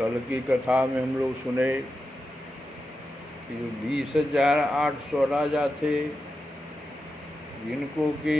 कल की कथा में हम लोग सुने कि जो 20,800 राजा थे जिनको कि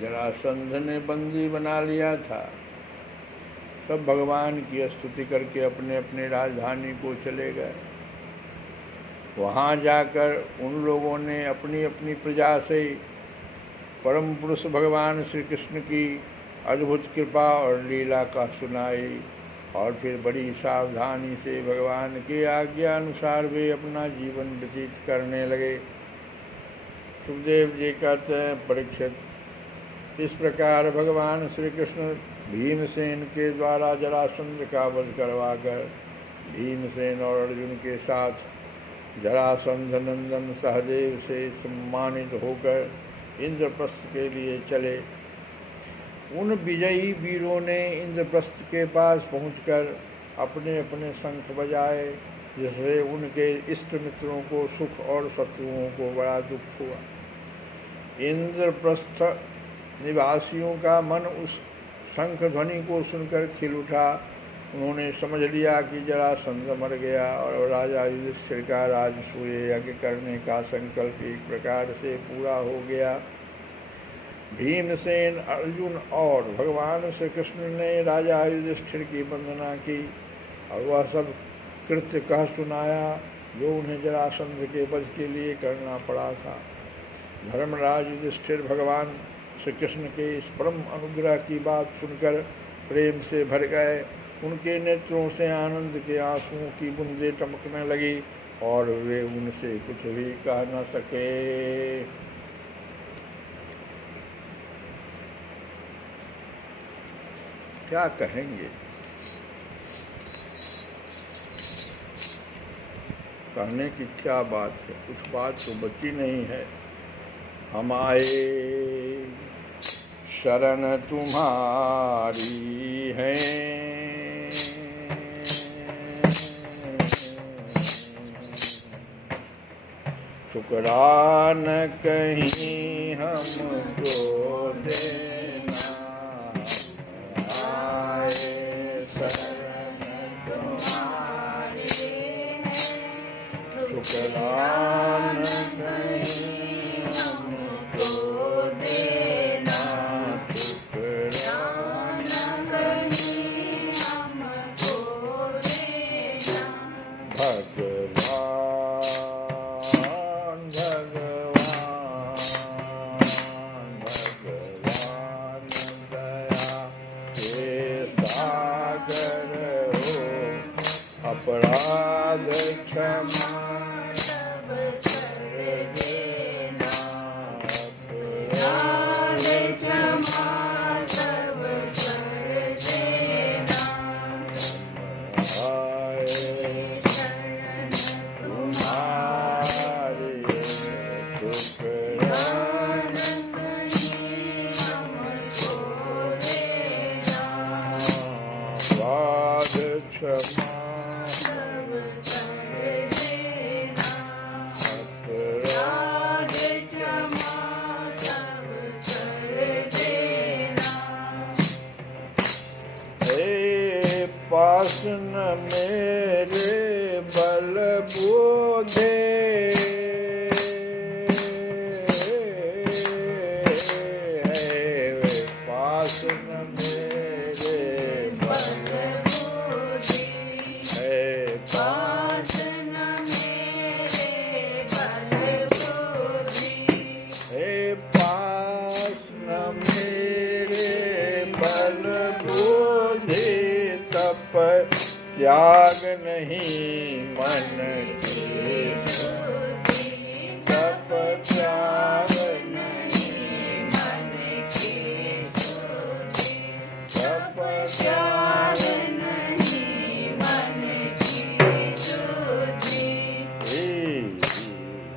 जरासंध ने बंदी बना लिया था, सब भगवान की स्तुति करके अपने अपने राजधानी को चले गए। वहाँ जाकर उन लोगों ने अपनी अपनी प्रजा से परम पुरुष भगवान श्री कृष्ण की अद्भुत कृपा और लीला का सुनाई और फिर बड़ी सावधानी से भगवान की आज्ञा अनुसार वे अपना जीवन व्यतीत करने लगे। सुखदेव जी कहते हैं, परीक्षित, इस प्रकार भगवान श्री कृष्ण भीमसेन के द्वारा जरासंध का वध करवाकर भीमसेन और अर्जुन के साथ जरासंध नंदन सहदेव से सम्मानित होकर इंद्रप्रस्थ के लिए चले। उन विजयी वीरों ने इंद्रप्रस्थ के पास पहुंचकर अपने अपने शंख बजाए, जिससे उनके इष्ट मित्रों को सुख और शत्रुओं को बड़ा दुख हुआ। इंद्रप्रस्थ निवासियों का मन उस शंख ध्वनि को सुनकर खिल उठा उन्होंने समझ लिया कि जरासंध मर गया और राजा युधिष्ठिर का राजसूय यज्ञ करने का संकल्प एक प्रकार से पूरा हो गया। भीमसेन, अर्जुन और भगवान श्री कृष्ण ने राजा युधिष्ठिर की वंदना की और वह सब कृत्य कह सुनाया जो उन्हें जरासंध के वध के लिए करना पड़ा था। धर्मराज युधिष्ठिर भगवान श्री कृष्ण के इस परम अनुग्रह की बात सुनकर प्रेम से भर गए। उनके नेत्रों से आनंद के आंसुओं की बूंदें टपकने लगी और वे उनसे कुछ भी कह न सके। क्या कहेंगे? कहने की क्या बात है, कुछ बात तो बची नहीं है। हम आए शरण तुम्हारी है, ठुकरा न कहीं हमको देना। आए शरण तुम्हारी है, ठुकरा न कहीं हमको देना। ठुकरा न कहीं हमको देना। भगवान अपराध क्षमा सब कर देना। अपराध क्षमा सब कर देना। आए शरण तुम्हारी, ठुकरा न कहीं हमको देना। अपराध क्षमा पास न मेरे बल बोधे, पास न मेरे बल बोधे, पास न मेरे बल बोधे, पास न मेरे बल बोधे। तप त्याग नहीं मन के शुद्धि, तप त्याग नहीं मन के शुद्धि, तप त्याग नहीं मन की शुद्धि।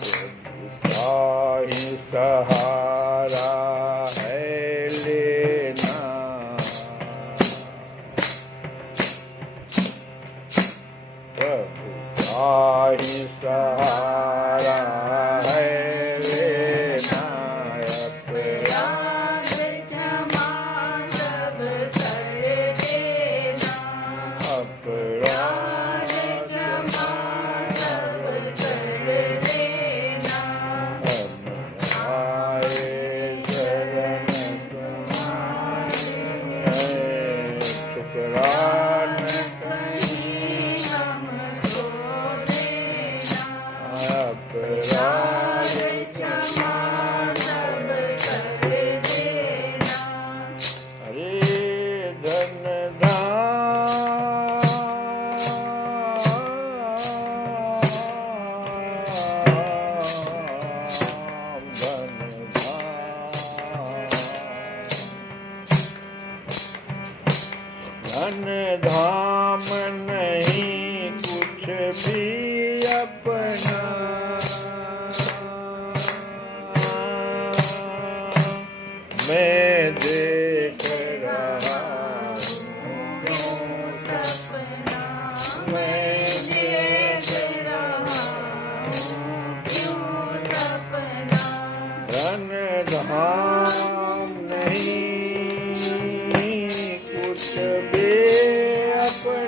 प्रभु ही सहारा है लेना, ही सहारा है लेना। अपराध क्षमा सब कर देना। अपराध क्षमा सब कर देना। आए शरण तुम्हारी है, ठुकरा न कहीं हमको देना। अपराध क्षमा सब कर देना। अरे धन धाम धन धाम, धन धाम नहीं कुछ भी अपना। मैं देख रहा हूँ क्यों सपना। मैं देख रहा हूँ क्यों सपना। धन धाम नहीं कुछ भी अपना।